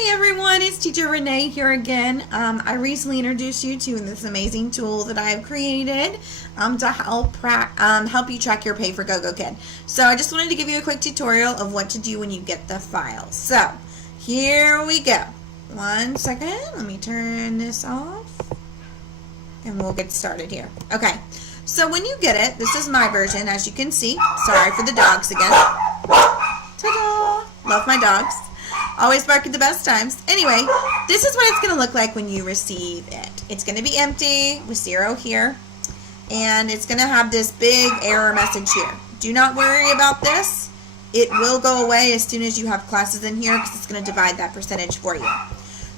Hey everyone, it's Teacher Renee here again. I recently introduced you to this amazing tool that I have created to help you track your pay for Gogokid. So I just wanted to give you a quick tutorial of what to do when you get the file. So here we go. 1 second, let me turn this off and we'll get started here. Okay, so when you get it, this is my version as you can see. Sorry for the dogs again. Ta-da! Love my dogs. Always bark at the best times. Anyway, this is what it's going to look like when you receive it. It's going to be empty with 0 here. And it's going to have this big error message here. Do not worry about this. It will go away as soon as you have classes in here because it's going to divide that percentage for you.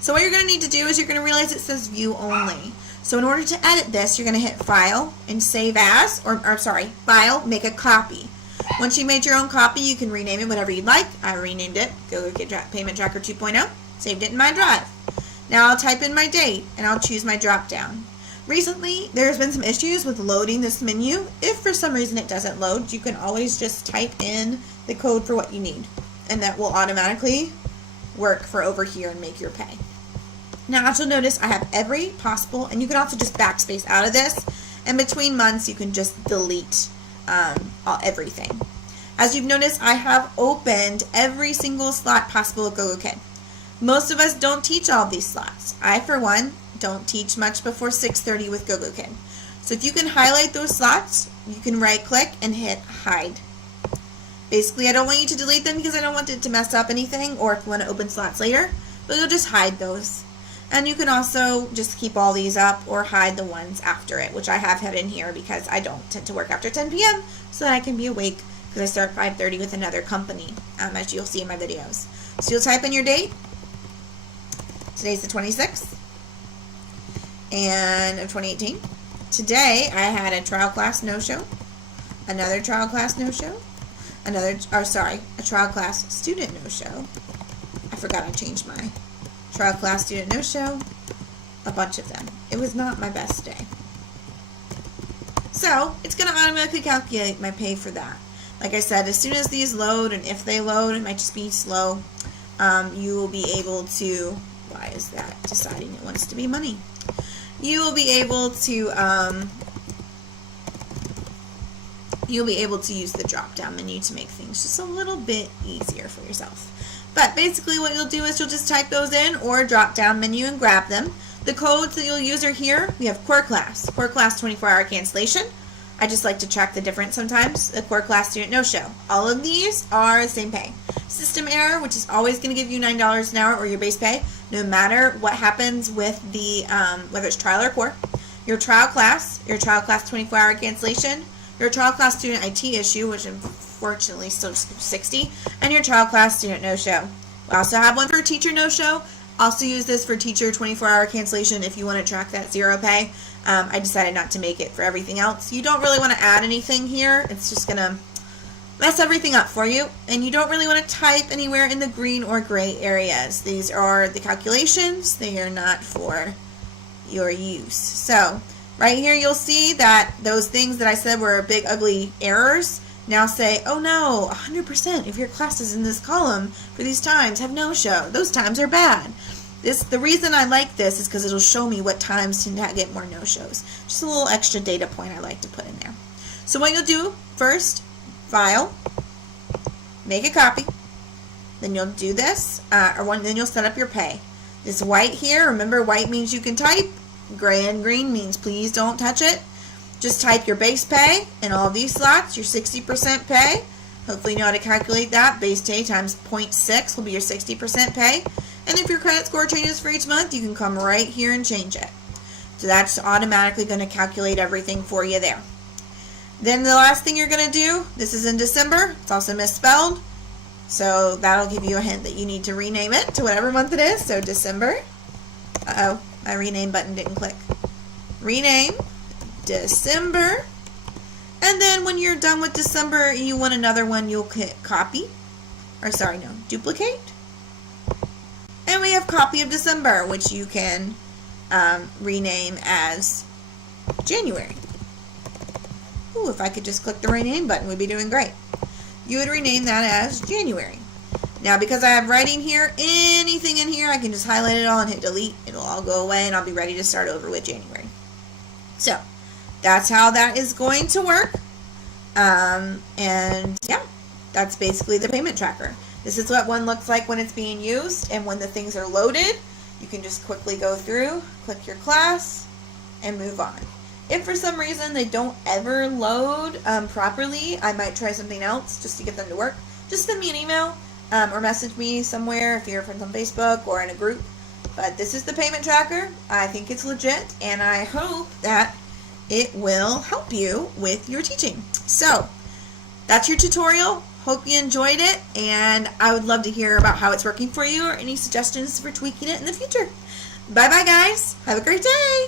So what you're going to need to do is you're going to realize it says view only. So in order to edit this, you're going to hit file and save as, file, make a copy. Once you made your own copy, you can rename it whatever you'd like. I renamed it Gogokid Payment Tracker 2.0, saved it in my drive. Now I'll type in my date and I'll choose my drop down. Recently, there's been some issues with loading this menu. If for some reason it doesn't load, you can always just type in the code for what you need, and that will automatically work for over here and make your pay. Now as you'll notice, I have every possible, and you can also just backspace out of this, and between months you can just delete everything. As you've noticed, I have opened every single slot possible at Gogokid. Most of us don't teach all of these slots. I, for one, don't teach much before 6:30 with Gogokid. So if you can highlight those slots, you can right click and hit hide. Basically, I don't want you to delete them because I don't want it to mess up anything, or if you want to open slots later, but you'll just hide those. And you can also just keep all these up or hide the ones after it, which I have had in here because I don't tend to work after 10 p.m. so that I can be awake because I start 5:30 with another company, as you'll see in my videos. So you'll type in your date. Today's the 26th of 2018. Today I had a trial class no-show, another trial class no-show, a trial class student no-show. I forgot I changed my trial class student no-show, a bunch of them. It was not my best day. So it's going to automatically calculate my pay for that. Like I said, as soon as these load, and if they load, it might just be slow, you will be able to, why is that deciding it wants to be money? You will be able to, use the drop down menu to make things just a little bit easier for yourself. But basically what you'll do is you'll just type those in or drop down menu and grab them. The codes that you'll use are here. We have core class 24-hour cancellation. I just like to track the difference sometimes. The core class student no-show. All of these are the same pay. System error, which is always going to give you $9 an hour or your base pay, no matter what happens with the, whether it's trial or core. Your trial class 24-hour cancellation, your trial class student IT issue, which unfortunately still just gives 60, and your trial class student no-show. We also have one for teacher no-show. Also use this for teacher 24-hour cancellation if you want to track that 0 pay. I decided not to make it for everything else. You don't really want to add anything here. It's just going to mess everything up for you. And you don't really want to type anywhere in the green or gray areas. These are the calculations. They are not for your use. So right here you'll see that those things that I said were big ugly errors now say, oh no, 100% of your classes in this column for these times have no-show. Those times are bad. The reason I like this is because it'll show me what times tend to get more no-shows. Just a little extra data point I like to put in there. So what you'll do first, file, make a copy, then you'll do this, then you'll set up your pay. This white here, remember white means you can type, gray and green means please don't touch it. Just type your base pay in all of these slots, your 60% pay. Hopefully you know how to calculate that. Base pay times 0.6 will be your 60% pay. And if your credit score changes for each month, you can come right here and change it. So that's automatically going to calculate everything for you there. Then the last thing you're going to do, this is in December. It's also misspelled. So that'll give you a hint that you need to rename it to whatever month it is. So December. Uh-oh, my rename button didn't click. Rename December. And then when you're done with December, you want another one, you'll hit copy. Duplicate. And we have copy of December, which you can rename as January. Ooh, if I could just click the rename button, we'd be doing great. You would rename that as January. Now, because I have writing here, anything in here, I can just highlight it all and hit delete. It'll all go away, and I'll be ready to start over with January. So, that's how that is going to work. And yeah, that's basically the payment tracker. This is what one looks like when it's being used, and when the things are loaded, you can just quickly go through, click your class, and move on. If for some reason they don't ever load properly, I might try something else just to get them to work. Just send me an email or message me somewhere if you're friends on Facebook or in a group. But this is the payment tracker. I think it's legit, and I hope that it will help you with your teaching. So that's your tutorial. Hope you enjoyed it, and I would love to hear about how it's working for you or any suggestions for tweaking it in the future. Bye bye, guys. Have a great day.